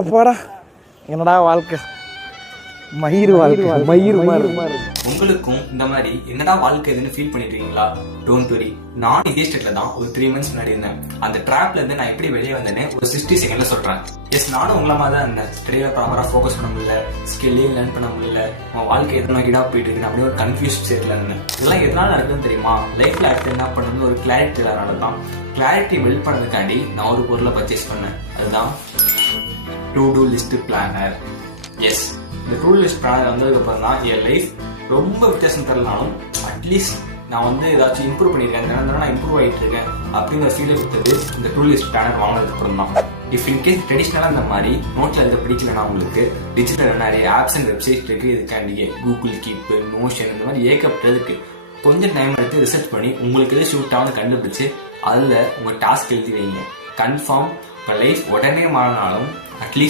அப்பாடா என்னடா வாழ்க்கை, மயிர் வாழ்க்கை, மயிர் மாதிரி. உங்களுக்கும் இந்த மாதிரி என்னடா வாழ்க்கை இதுன்னு ஃபீல் பண்ணிட்டு இருக்கீங்களா? டோன்ட் வரி, நான் இதே ஸ்டேட்ல தான் ஒரு 3 months முன்னாடி இருந்தேன். அந்த ட்ராப்ல இருந்து நான் எப்படி வெளியே வந்தேன்னு ஒரு 60 செகண்ட்ல சொல்றேன். எஸ், நானும் உங்கள மாதிரி தான் இருந்தேன். ஸ்டடியில ப்ராப்பரா ஃபோக்கஸ் பண்ண முடியல, ஸ்கில்லையும் லேர்ன் பண்ண முடியல, உங்க வாழ்க்கை எது நோக்கிடா போயிட்டு இருக்கு அப்படியே ஒரு கன்ஃபியூஸ் ஸ்டேட்ல இருந்தேன். இதெல்லாம் எதனால நடக்குதுன்னு தெரியுமா? லைஃப்ல அடுத்து என்ன பண்ணணும் ஒரு கிளாரிட்டி இல்லாதனால தான். கிளாரிட்டி பில்ட் பண்ணதுக்காண்டி நான் ஒரு பொருளை பர்ச்சேஸ் பண்ணேன். அதுதான் to do list planner. Yes, இந்த டு லிஸ்ட் பிளானர் வந்ததுக்கு அப்புறம் தான் என் லைஃப் ரொம்ப வித்தியாசம் தரலாலும் அட்லீஸ்ட் நான் வந்து ஏதாச்சும் இம்ப்ரூவ் பண்ணியிருக்கேன், தினம் நான் இம்ப்ரூவ் ஆகிட்டு இருக்கேன் அப்படிங்கிற ஃபீலை கொடுத்தது இந்த டு லிஸ்ட் பிளானர் வாங்கினதுக்கு அப்புறம் தான். இஃப் இன்கேஸ் ட்ரெடிஷ்னலாக இந்த மாதிரி நோட்டில் எழுத பிடிக்கலன்னா உங்களுக்கு டிஜிட்டல் நிறைய ஆப்ஸ் அண்ட் வெப்சைட் இருக்கு. இதுக்காண்டியே கூகுள் கீப், நோஷன் இந்த மாதிரி ஏகப்பட்டதுக்கு கொஞ்சம் டைம் எடுத்து ரிசர்ச் பண்ணி உங்களுக்கு எது ஷூட் ஆகுன்னு கண்டுபிடிச்சு அதில் உங்கள் டாஸ்க் எழுதி வைங்க. கன்ஃபார்ம் உங்கள் லைஃப் உடனே மாறினாலும் அட்லீஸ்ட்